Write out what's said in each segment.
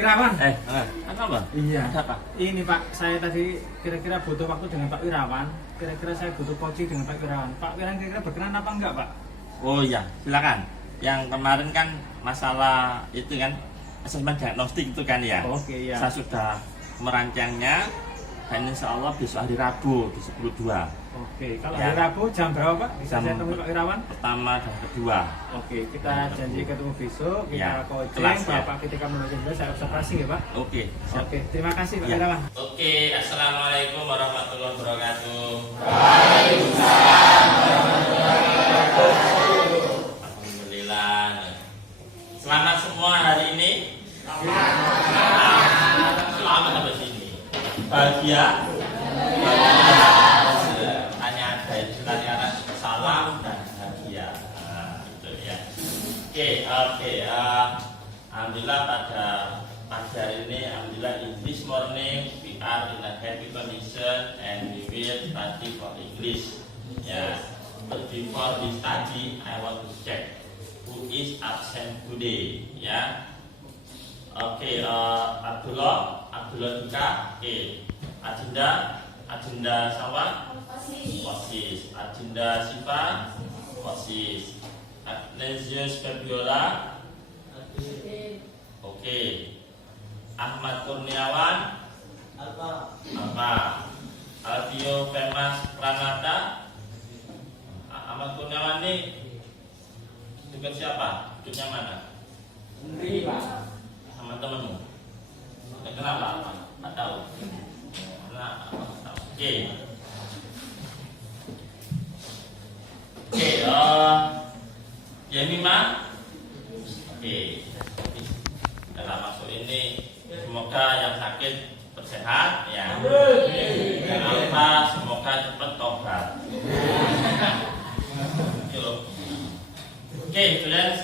Wirawan. Apa? Iya. Ada apa? Ini Pak, saya tadi kira-kira butuh waktu dengan Pak Wirawan. Kira-kira saya butuh coaching dengan Pak Wirawan. Pak Wirawan kira-kira berkenan apa enggak, Pak? Oh iya, silakan. Yang kemarin kan masalah itu kan asesmen diagnostik itu kan ya. Oke, iya. Saya sudah merancangnya dan insya Allah besok hari Rabu di 10.02. Oke, kalau Ya. hari Rabu jam berapa, Pak? Bisa Jam saya temui Pak Wirawan? pertama dan kedua. Oke, kita janji ketemu besok, kita Ya, coaching, kelas, ya. Bapak ketika menuju saya observasi ya, Pak. Oke, siap. Oke, terima kasih Pak Ya. Wirawan. Oke, assalamualaikum warahmatullahi wabarakatuh. Alhamdulillah. Selamat semua hari ini. Selamat sampai sini. Bahagia. Hanya ada istilahnya salam dan bahagia. Nah, itu ya. Oke. Alhamdulillah pada pagi hari ini, alhamdulillah in this morning we are in a happy condition and we will study for English. Ya. But before we study, I want to check who is absent today. Ya. Oke, Abdullah Dika. Oke. Adinda Sawa. Posis. Adinda Siva. Posis. Agnesius Febiola. Oke. Ahmad Kurniawan. Apa? Alvio Femas Pranata. Ahmad Kurniawan ini dekat siapa? Duduknya mana? Sama temenmu. Kenapa? Nggak tahu. Oke. Yemima. Oke. Dalam masuk ini semoga yang sakit bersehat ya. Yang apa semoga cepat tobat. Oke, students,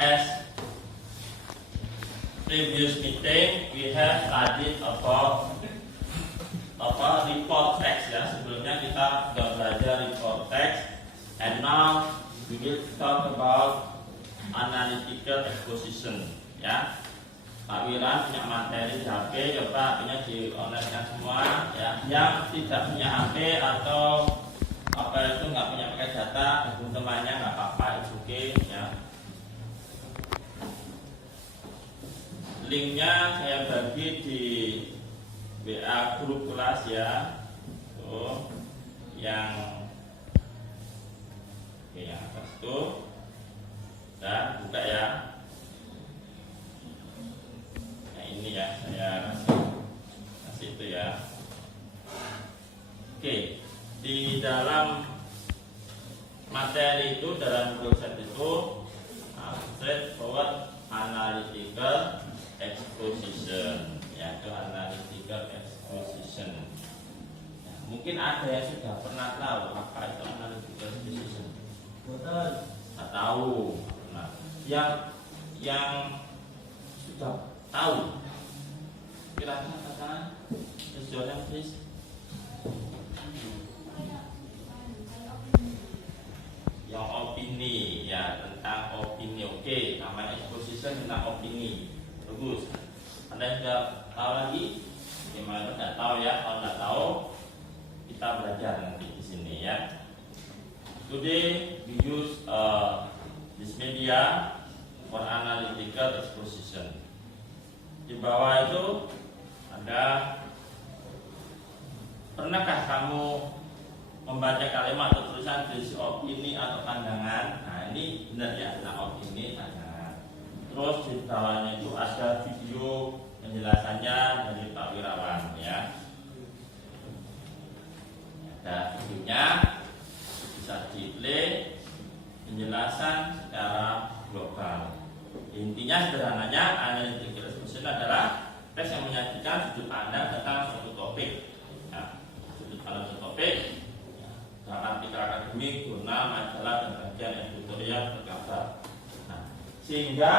as previous meeting we have studied about report text ya. Sebelumnya kita sudah belajar report text, and now we will talk about analytical exposition ya. Pak Wiran punya materi di HP, coba punya di online kan semua ya. Yang tidak punya HP atau apa itu nggak punya pakai data, temannya nggak apa-apa, it's okay ya. Linknya saya bagi di WA grup kelas ya. Tuh, yang atas tuh, dan buka ya. Nah ini ya, saya kasih itu ya. Oke, di dalam materi itu, dalam proses itu, straightforward analytical exposition ya, itu analytical exposition ya, mungkin ada yang sudah pernah tahu apa itu analytical exposition. Nggak tahu. Nah, yang sudah tahu kira-kira katakan sesuatu please. Yang opini ya, tentang opini. Oke, namanya exposition tentang opini. Bagus. Anda sudah tahu lagi? Gimana nggak tahu ya? Kalau nggak tahu, kita belajar nanti di sini ya. Today we use this media for analytical exposition. Di bawah itu ada, pernahkah kamu membaca kalimat atau tulisan berisi opini atau pandangan? Nah ini benar ya, tentang opini, pandangan. Terus di bawahnya itu ada video penjelasannya dari Pak Wirawan ya. Ada videonya, bisa di-play, penjelasan secara global. Intinya sederhananya, analytical exposition adalah teks yang menyajikan sudut pandang tentang suatu topik. Nah, sudut pandang suatu topik dalam artikel akademik, jurnal, majalah, dan bagian editorial berkabar. Nah, sehingga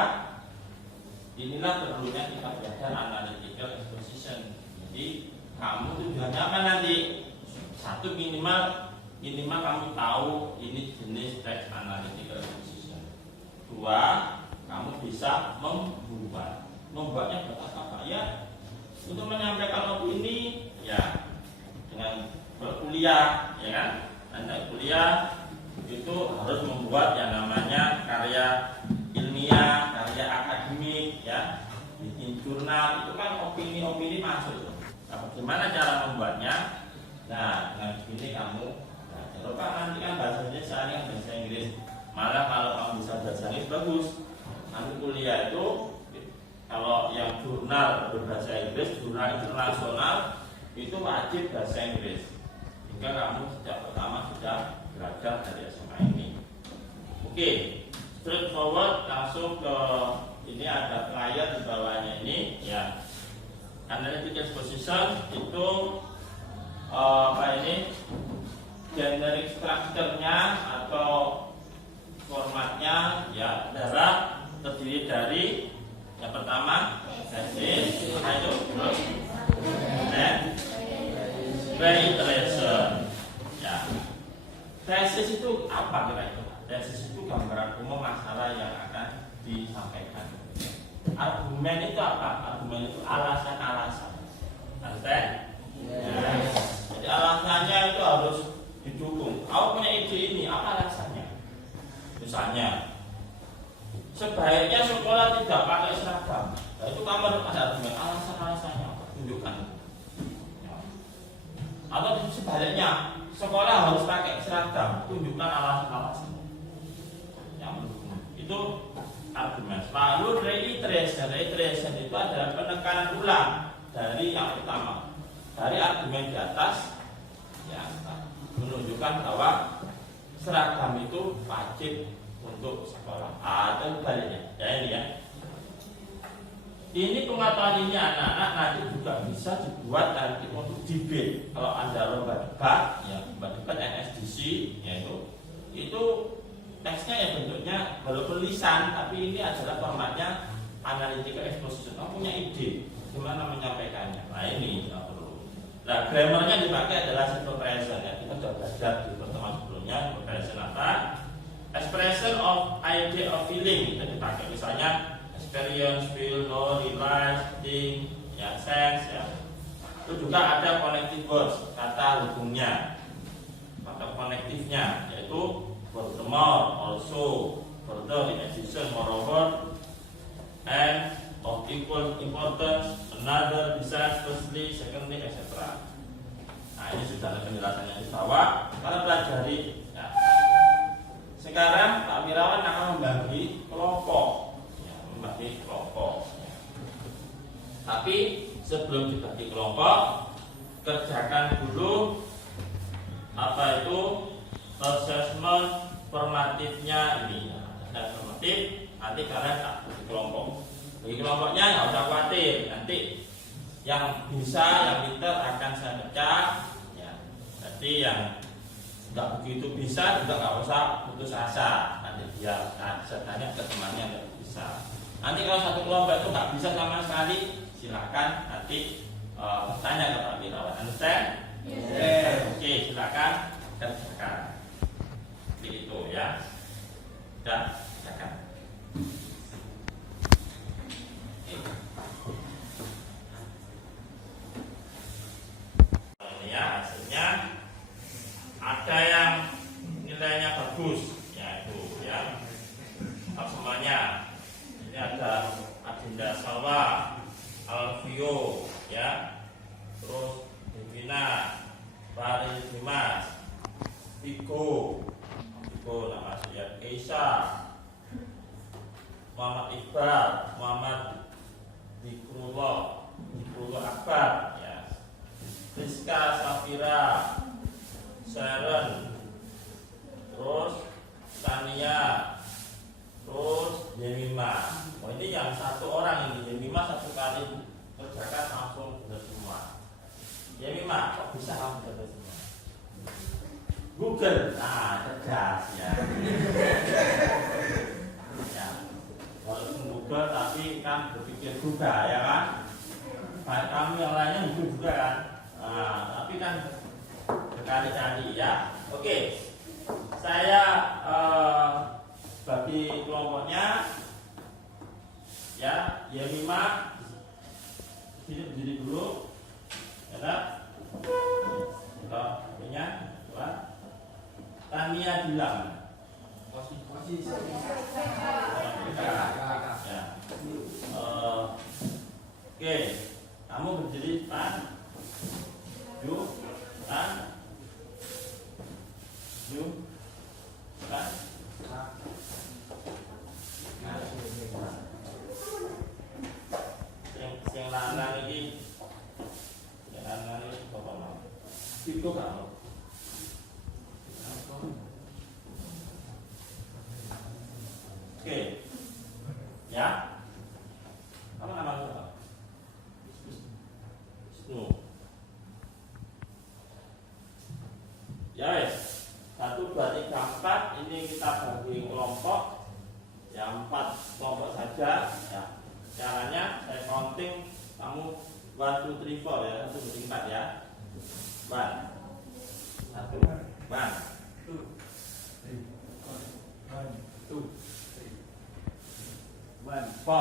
inilah perlunya kita belajar analytical exposition. Jadi kamu tujuannya apa nanti? Satu, minimal kamu tahu ini jenis teks analytical exposition. Dua, kamu bisa membuatnya buat apa? kuliah, ya kan? Anda kuliah itu harus membuat yang namanya karya ilmiah, karya akademik, ya, bikin jurnal, itu kan opini-opini masuk. Nah, bagaimana cara membuatnya? Nah, dengan begini kamu, nah, kalau Pak nanti kan bahasa Indonesia ini kan bahasa Inggris. Malah kalau kamu bisa bahasa Inggris bagus. Nanti kuliah itu kalau yang jurnal berbahasa Inggris, jurnal internasional itu wajib bahasa Inggris. Hingga kamu sejak pertama sudah belajar dari SMA ini. Oke, straight forward langsung ke ini ada flyer di bawahnya ini, ya. Analytic exposition itu apa ini? Generic structure-nya atau formatnya ya adalah terdiri dari yang pertama tesis, itu reiteration. Ya. Tesis itu apa kira-kira? Tesis itu gambaran umum masalah yang akan disampaikan. Argumen itu apa? Argumen itu alasan-alasan. Understand? Yes. Jadi alasannya itu harus didukung. Aku punya ide ini, apa alasannya? Misalnya, sebaiknya sekolah tidak pakai seragam. Nah, itu kamu harus ada argumen, alasan-alasannya apa? Tunjukkan. Ya. Atau sebaliknya, sekolah harus pakai seragam. Tunjukkan alasan-alasannya. Yang mendukung. Itu argumen. Lalu reiteration itu adalah penekanan ulang dari yang pertama, dari argumen di atas, ya, menunjukkan bahwa seragam itu wajib untuk sekolah atau sebaliknya. Ya ini ya. Ini pengetahuan ini anak-anak nanti juga bisa dibuat nanti untuk debate. Kalau Anda lomba debat, ya lomba debat NSDC, yaitu itu teksnya ya bentuknya walaupun lisan, tapi ini adalah formatnya analytical exposition. Kamu punya ide gimana menyampaikannya? Nah ini tidak perlu. Nah grammarnya dipakai adalah simple present ya. Kita sudah belajar di pertemuan sebelumnya. Simple present apa? Expression of idea of feeling itu dipakai misalnya experience, feel, know, realize, think, ya sense ya. Itu juga ada connective words, kata hubungnya, kata konektifnya yaitu furthermore, also, further, in addition, moreover, and of equal importance, another, besides, firstly, secondly, etc. Nah ini sudah ada penjelasannya di bawah. Kita pelajari. Ya. Sekarang Pak Wirawan akan membagi kelompok, ya, membagi kelompok. Ya. Tapi sebelum dibagi kelompok, kerjakan dulu apa itu assessment formatifnya ini. Dan formatif nanti kalian tak bagi kelompok. Bagi kelompoknya nggak usah khawatir. Nanti yang bisa, yang pintar akan saya pecah. Ya. Nanti yang nggak begitu bisa juga nggak usah putus asa. Nanti dia saya tanya ke temannya nggak bisa. Nanti kalau satu kelompok itu nggak bisa sama sekali, silakan nanti bertanya ke Pak Wirawan. Understand? Yes. Oke, silakan kerjakan. Itu ya. Sudah kerjakan. Ini ya hasilnya. Ada yang nilainya bagus, yaitu ya semuanya. Ini ada Adinda Salwa, Alvio, ya, terus Devina, Farid Dimas, Tiko, nama saya Keisha, Muhammad Iqbal, Muhammad Dikrullah Akbar, ya, Rizka Safira, Sharon, terus Tania, terus Yemima. Oh ini yang satu orang ini, Yemima satu kali kerjakan langsung benar semua. Yemima kok bisa langsung benar semua? Google, nah cerdas ya. Ya, walaupun Google tapi kan berpikir juga ya kan. Baik kamu yang lainnya Google juga kan. Nah, tapi kan berkali-kali ya. Oke, saya bagi kelompoknya ya, Yemima sini berdiri dulu, ya, punya Tania bilang. Ya. Oke, kamu berdiri Pan. Yuk, Pan. Yuk, Pan. Sing lanang iki. Sing lanang iki apa mau? Itu kamu. Oke. Ya. Kamu nama siapa? Wisnu. Ya wes. 1, 2, 3, 4. Ini kita bagi kelompok. Ya 4 kelompok saja. Ya. Caranya saya counting kamu 1, 2, 3, 4 ya. 1, 2, 3, 4 ya. 1. 1. 1. 4.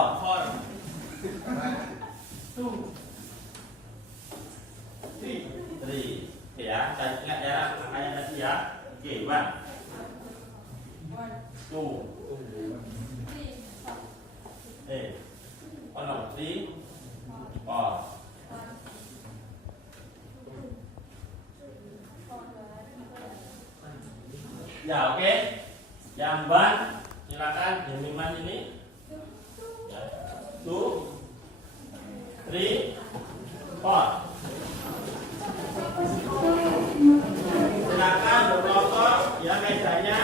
3. Oke ya, saya ingat ya angkanya tadi ya. Oke, 1. 2. Ono 3. 4. Ya, oke. Jamban, silakan Jemiman ini. 2, 3, 4. Silakan berkelompok ya mejanya.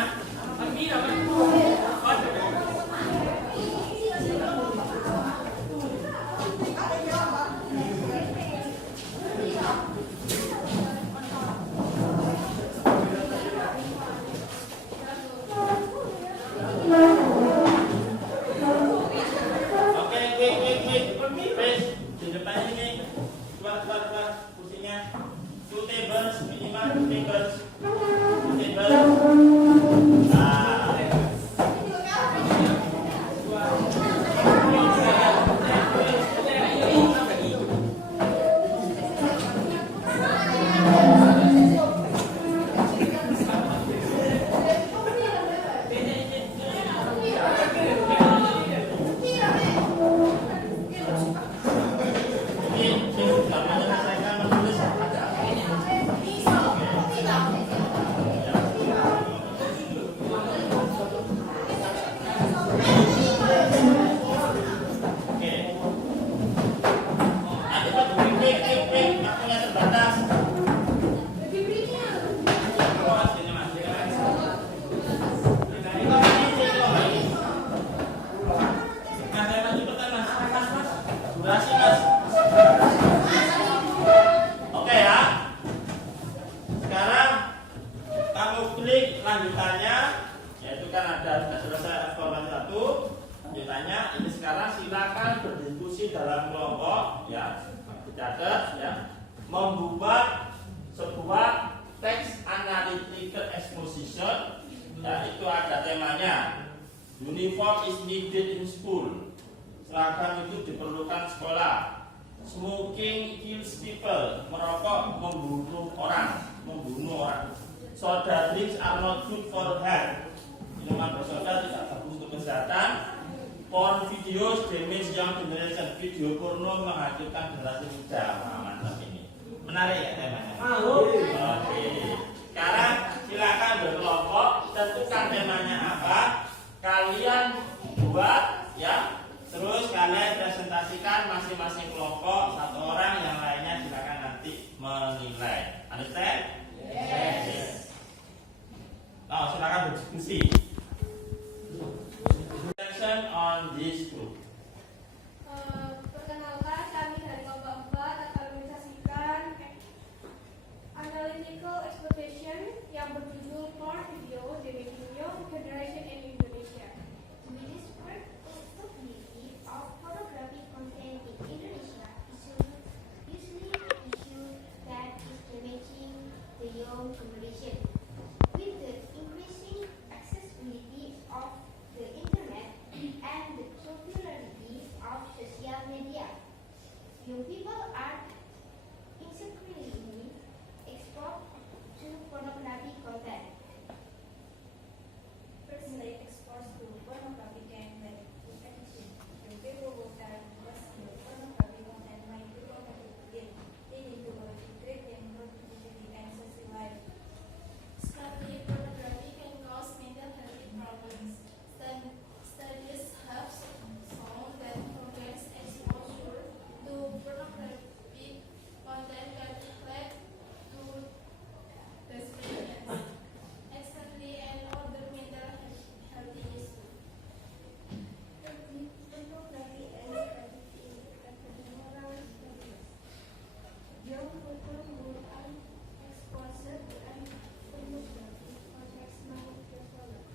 Membuat sebuah teks analytical exposition, ya itu ada temanya. Uniform is needed in school. Seragam itu diperlukan sekolah. Smoking kills people. Merokok membunuh orang. Soda drinks are not good for health. Minuman bersoda tidak bagus untuk kesehatan. Porn videos damage young generation. Video porno menghancurkan generasi muda. Mantap ini. Menarik ya temanya. Oke. Sekarang silakan berkelompok, tentukan temanya apa. Kalian buat ya. Terus kalian presentasikan masing-masing kelompok, satu orang, yang lainnya silakan nanti menilai. Understand? Yes. Nah, silakan berdiskusi. Attention on this group. Perkenalkan, kami dari kelompok 4 akan menyaksikan analytical exposition yang berjudul Porn Video Damaging Young Generation in Indonesia. This work is of pornographic content in Indonesia is children who are exposed to any pornography or maximum development.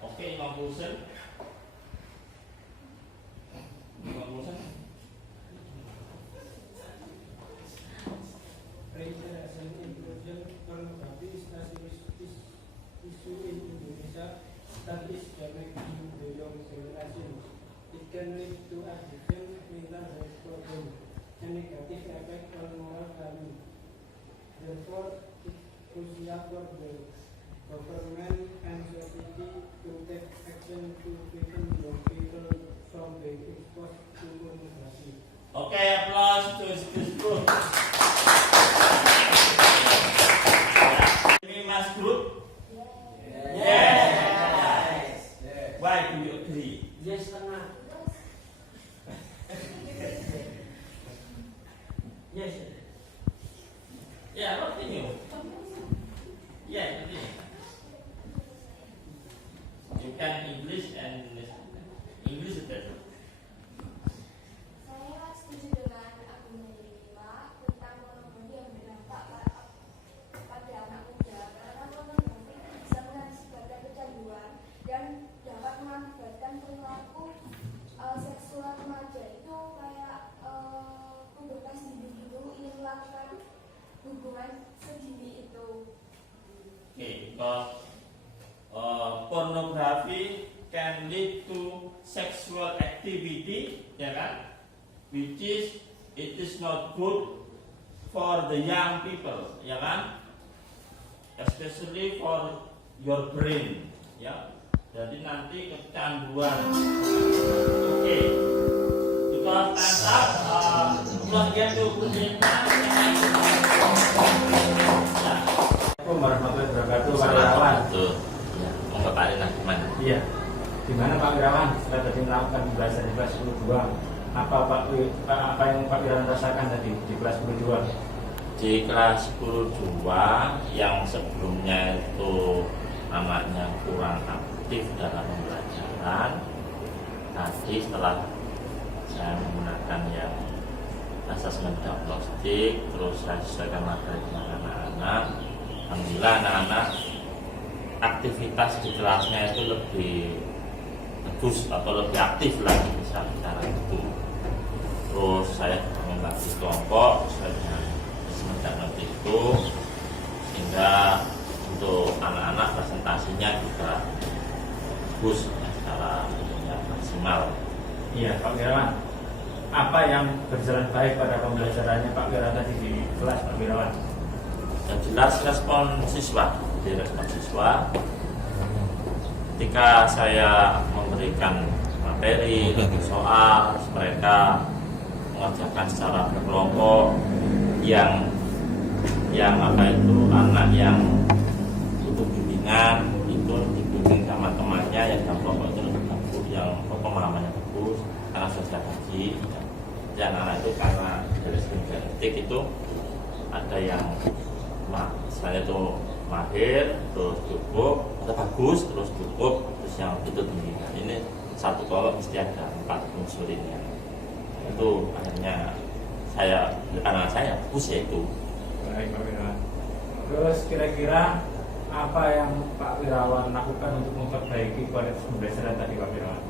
Oke, 50%. 50%. Regeneration inclusion pornography is issue in Indonesia that is damaging the young generation. It can lead to addiction, mental health problems, and negative effect on moral value. Therefore, it is crucial for the government and society to take action to prevent young people from being exposed to pornography. Oke, applause to this group. Ini Mas Group? Yes. Why do you agree? Yes, setengah. Yes. Yeah, continue. Yeah, continue. You can English and English is better. Saya setuju dengan argumen yang kelima tentang pornografi yang berdampak pada anak muda, karena pornografi bisa mengakibatkan kecanduan dan dapat mengakibatkan perilaku seksual remaja itu kayak pubertas dini gitu, ingin melakukan hubungan sedini itu. Okay, because pornography can lead to sexual activity, ya kan? Which is it is not good for the young people, ya kan? Especially for your brain, ya. Jadi nanti kecanduan. Oke, because time's up. Close again to Assalamualaikum warahmatullahi wabarakatuh, Pak Wirawan. Ya, mau Pak Rina gimana? Iya. Gimana Pak Wirawan setelah tadi melakukan pembelajaran di kelas 10-2? Apa yang Pak Wirawan rasakan tadi di kelas 10-2? Di kelas 10-2 yang sebelumnya itu anaknya kurang aktif dalam pembelajaran, tadi setelah saya menggunakan yang asesmen diagnostik, terus saya sesuaikan materi dengan anak-anak, alhamdulillah anak-anak aktivitas di kelasnya itu lebih bagus atau lebih aktif lagi bisa bicara itu. Terus saya membagi kelompok sesuai dengan asesmen diagnostik itu, sehingga untuk anak-anak presentasinya juga bagus ya, secara maksimal. Iya, Pak Wirawan. Apa yang berjalan baik pada pembelajarannya Pak Wirawan tadi di kelas, Pak Wirawan? Yang jelas respon siswa, ketika saya memberikan materi dan soal, mereka mengerjakan secara berkelompok, yang apa itu anak yang butuh bimbingan itu dibimbing sama temannya, yang dalam kelompok itu lebih bagus, yang pemahamannya bagus karena sudah kaji. Dan anak itu karena dari segi genetik itu ada yang saya itu mahir, terus cukup, atau bagus, terus cukup, terus yang itu tinggi. Ini satu kelompok mesti ada 4 unsur ini. Itu akhirnya karena saya bagus ya itu. Baik, Pak Wirawan. Terus kira-kira apa yang Pak Wirawan lakukan untuk memperbaiki kualitas pembelajaran tadi, Pak Wirawan?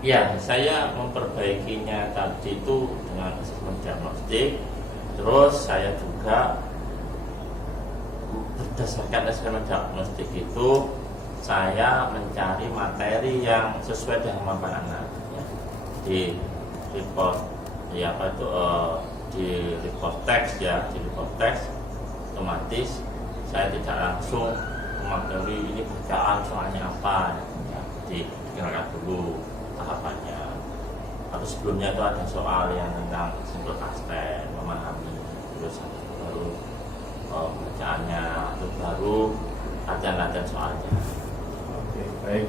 Ya, saya memperbaikinya tadi itu dengan asesmen diagnostik. Terus saya juga berdasarkan asesmen diagnostik itu saya mencari materi yang sesuai dengan kemampuan anak. Ya. Di report, ya apa itu di report teks ya, di report teks otomatis saya tidak langsung materi ini bacaan soalnya apa, ya. Dikenalkan dulu tahapannya, atau sebelumnya itu ada soal yang tentang simple past tense, memahami, terus baru bacaannya, terus baru latihan soalnya. Oke, baik.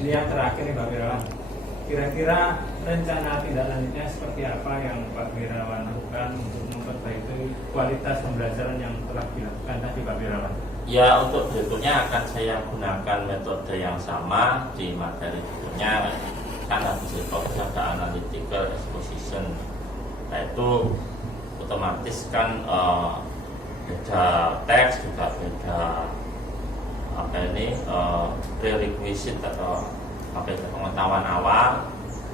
Ini yang terakhir nih Pak Wirawan. Kira-kira rencana tindak lanjutnya seperti apa yang Pak Wirawan lakukan untuk memperbaiki kualitas pembelajaran yang telah dilakukan tadi, Pak Wirawan? Ya, untuk berikutnya akan saya gunakan metode yang sama di materi berikutnya. kan tadi fokus ada analytical exposition. Nah itu otomatis kan beda teks juga beda apa ini prerequisite atau apa itu pengetahuan awal.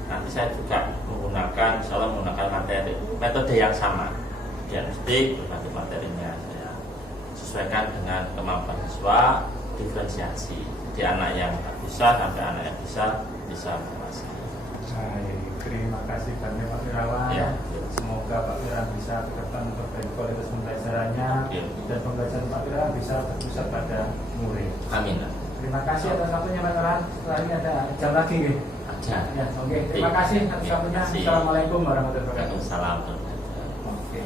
Nanti saya juga menggunakan, misalnya menggunakan materi metode yang sama, diagnostik berbagai materinya saya sesuaikan dengan kemampuan siswa, diferensiasi. Jadi anak yang tak bisa sampai anak yang bisa menguasai. Baik, terima kasih banyak Pak Wirawan. Ya. Semoga Pak Wirawan bisa ke depan memperbaiki kualitas pembelajarannya Ya. dan pembelajaran Pak Wirawan bisa berpusat pada murid. Amin. Terima kasih atas waktunya Pak Wirawan. Setelah ini ada jam lagi nih. Aja. Ya, oke. Terima kasih atas waktunya. Terima kasih. Assalamualaikum warahmatullahi wabarakatuh. Waalaikumsalam. Oke.